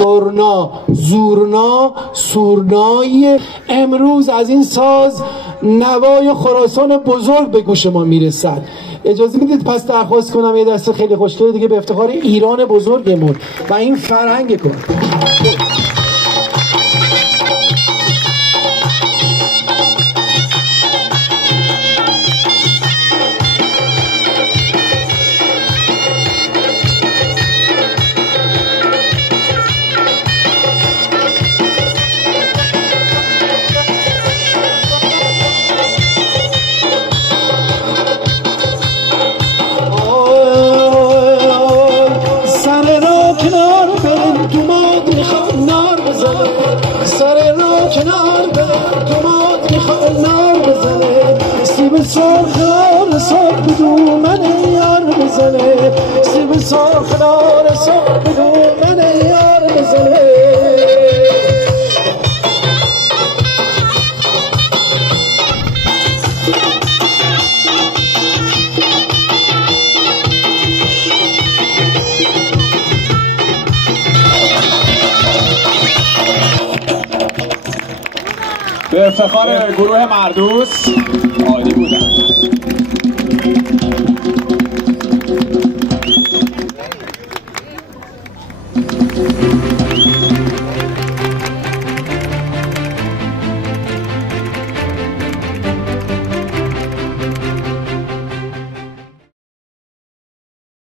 سرنا، زورنا، سورنایی. امروز از این ساز نوای خراسان بزرگ به گوش ما میرسد. اجازه میدید پس درخواست کنم یه دسته خیلی خوشگل دیگه به افتخار ایران بزرگمون و این فرهنگ کن. به افتخار گروه مردوس عالی بودن.